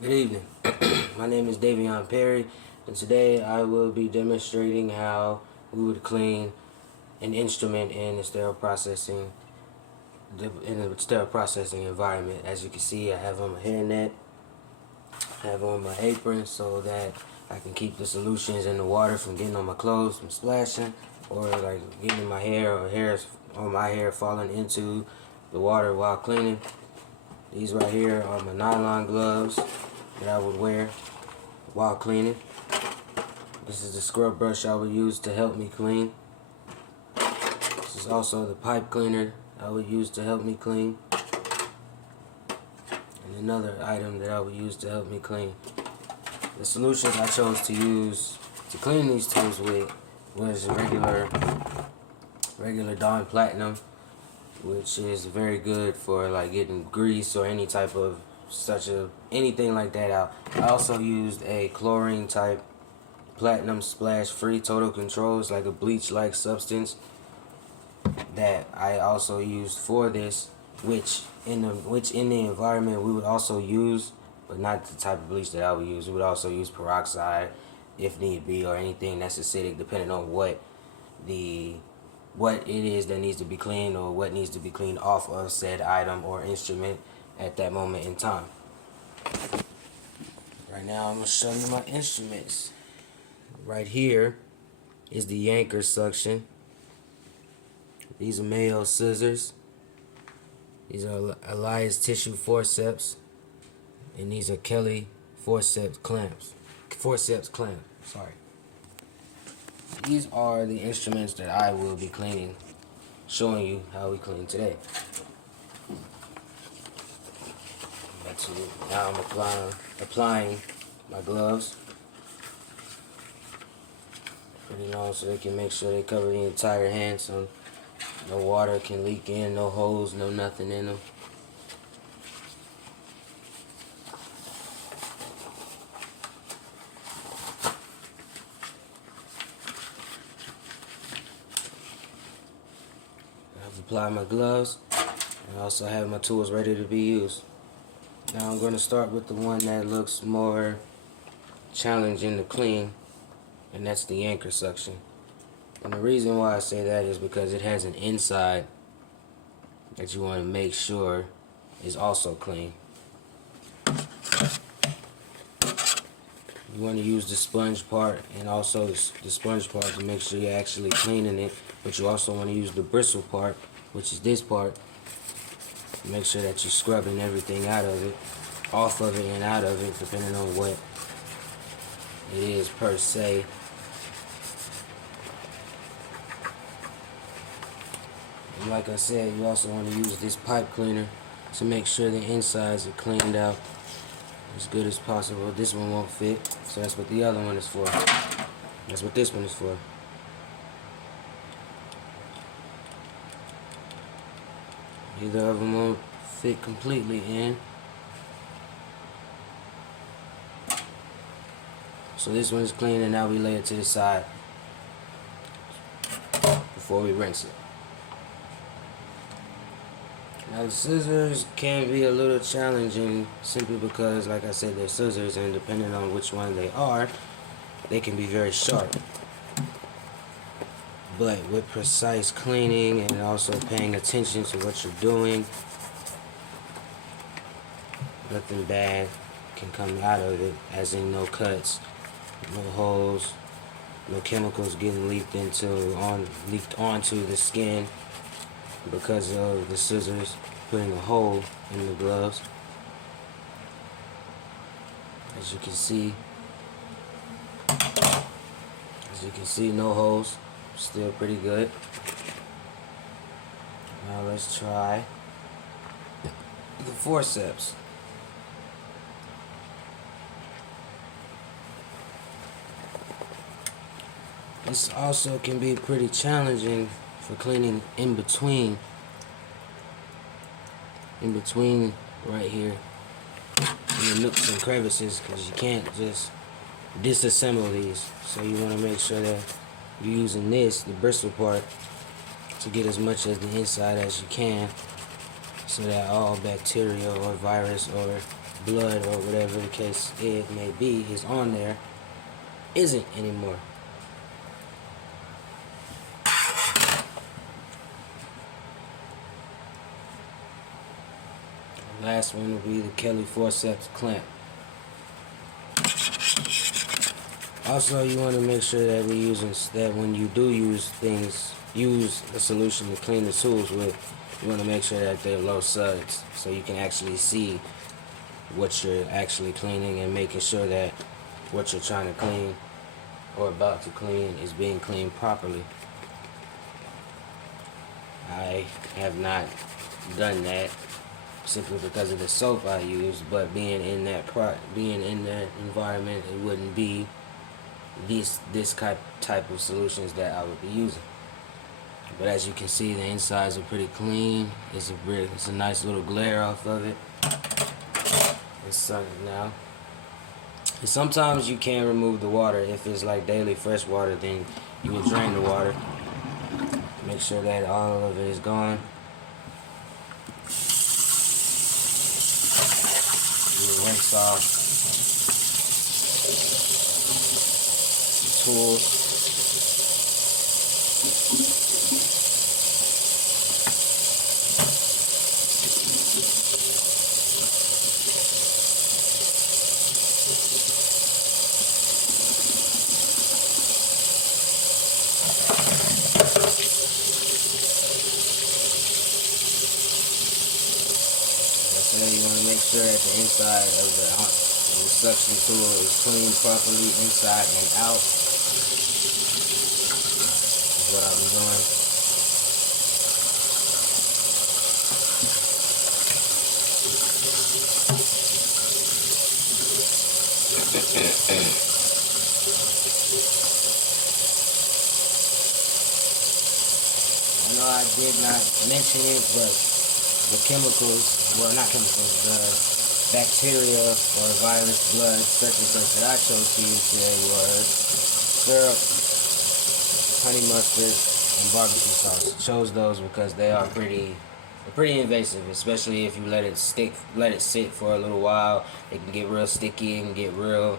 Good evening. My name is Davion Perry, and today I will be demonstrating how we would clean an instrument in a sterile processing environment. As you can see, I have on my hairnet, I have on my apron so that I can keep the solutions in the water from getting on my clothes, from splashing, or like getting in my hair or hairs on my hair falling into the water while cleaning. These right here are my nylon gloves that I would wear while cleaning. This is the scrub brush I would use to help me clean. This is also the pipe cleaner I would use to help me clean. And another item that I would use to help me clean. The solutions I chose to use to clean these tools with was regular Dawn Platinum, which is very good for like getting grease or any type of anything like that out. I also used a chlorine type platinum splash free total control. It's like a bleach like substance that I also used for this, which in the environment we would also use, but not the type of bleach that I would use. We would also use peroxide if need be, or anything that's acidic, depending on what it is that needs to be cleaned, or what needs to be cleaned off of said item or instrument at that moment in time. Right now I'm going to show you my instruments. Right here is the yanker suction. These are Mayo scissors. These are Elias tissue forceps. And these are Kelly forceps clamps. Sorry. These are the instruments that I will be cleaning, showing you how we clean today. Now I'm applying my gloves. Pretty long so they can make sure they cover the entire hand so no water can leak in, no holes, no nothing in them. I've applied my gloves, and I also have my tools ready to be used. Now I'm going to start with the one that looks more challenging to clean, and that's the yanker suction. And the reason why I say that is because it has an inside that you want to make sure is also clean. You want to use the sponge part and also the sponge part to make sure you're actually cleaning it, but you also want to use the bristle part, which is this part, to make sure that you're scrubbing everything out of it, off of it and out of it, depending on what it is per se. And like I said, you also want to use this pipe cleaner to make sure the insides are cleaned out as good as possible. This one won't fit, so that's what the other one is for. That's what this one is for. Either of them won't fit completely in. So this one is clean, and now we lay it to the side before we rinse it. Now the scissors can be a little challenging simply because, like I said, they're scissors, and depending on which one they are, they can be very sharp. But with precise cleaning and also paying attention to what you're doing, nothing bad can come out of it, as in no cuts, no holes, no chemicals getting leaked onto the skin because of the scissors putting a hole in the gloves. As you can see, no holes, still pretty good. Now let's try the forceps. This also can be pretty challenging for cleaning in between right here in the nooks and crevices, because you can't just disassemble these. So you want to make sure that you're using the bristle part, to get as much of the inside as you can, so that all bacteria or virus or blood or whatever the case it may be is on there isn't anymore. The last one will be the Kelly forceps clamp. Also, you want to make sure that when you do use a solution to clean the tools with, you want to make sure that they're low suds, so you can actually see what you're actually cleaning and making sure that what you're trying to clean or about to clean is being cleaned properly. I have not done that simply because of the soap I use, but being in that environment, it wouldn't be this type of solutions that I would be using. But as you can see, the insides are pretty clean. It's a nice little glare off of it. It's sunny now. And sometimes you can remove the water. If it's like daily fresh water, then you will drain the water. Make sure that all of it is gone. You will rinse off the tools. You want to make sure that the inside of the suction tool is cleaned properly inside and out. That's what I've been doing. I know I did not mention it, but the chemicals, well, not chemicals, the bacteria or virus blood, such and such, that I chose to use today was syrup, honey mustard, and barbecue sauce. Chose those because they are pretty invasive, especially if you let it sit for a little while. It can get real sticky. It can get a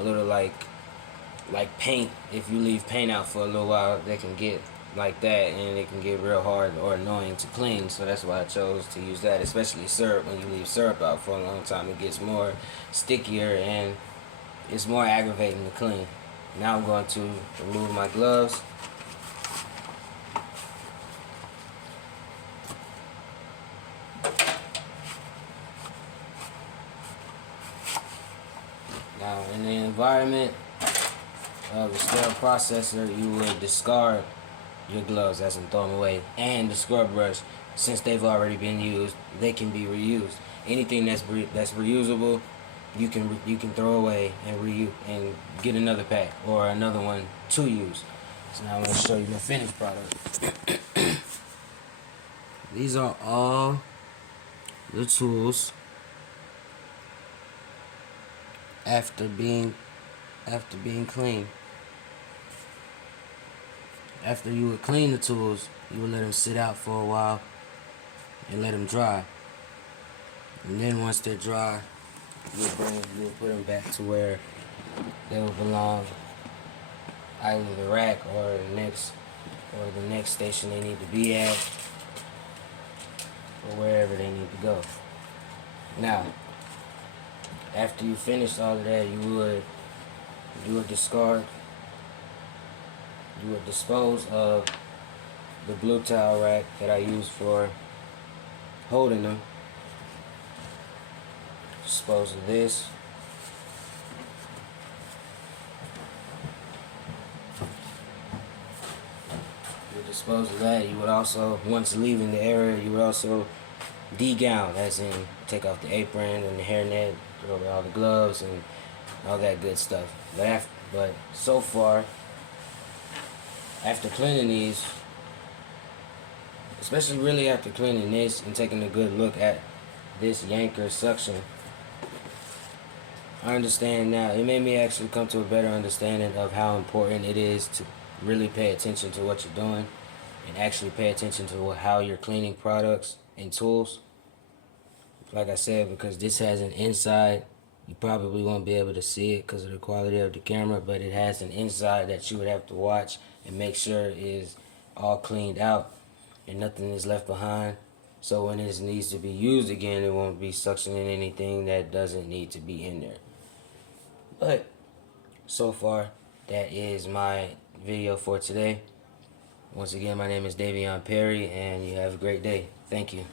little like paint. If you leave paint out for a little while, they can get like that, and it can get real hard or annoying to clean. So that's why I chose to use that, especially syrup. When you leave syrup out for a long time, it gets more stickier and it's more aggravating to clean. Now I'm going to remove my gloves. Now, in the environment of a sterile processor, you would discard your gloves as in throw them away, and the scrub brush, since they've already been used, they can be reused. Anything that's reusable, you can throw away and get another pack or another one to use. So now I'm going to show you the finished product. These are all the tools after being cleaned. After you would clean the tools, you would let them sit out for a while and let them dry. And then once they're dry, you'll put them back to where they will belong, either the rack or the next station they need to be at, or wherever they need to go. Now, after you finish all of that, you would discard. You would dispose of the blue towel rack that I use for holding them. Dispose of this. You would dispose of that. You would also, once leaving the area, you would also de-gown, as in take off the apron and the hairnet, throw away all the gloves and all that good stuff. But so far, after cleaning these, especially really after cleaning this and taking a good look at this yanker suction, I understand now. It made me actually come to a better understanding of how important it is to really pay attention to what you're doing and actually pay attention to how you're cleaning products and tools. like I said, because this has an inside, you probably won't be able to see it because of the quality of the camera, but it has an inside that you would have to watch and make sure is all cleaned out and nothing is left behind. So when it needs to be used again, it won't be suctioning anything that doesn't need to be in there. But so far, that is my video for today. Once again, my name is Davion Perry, and you have a great day. Thank you.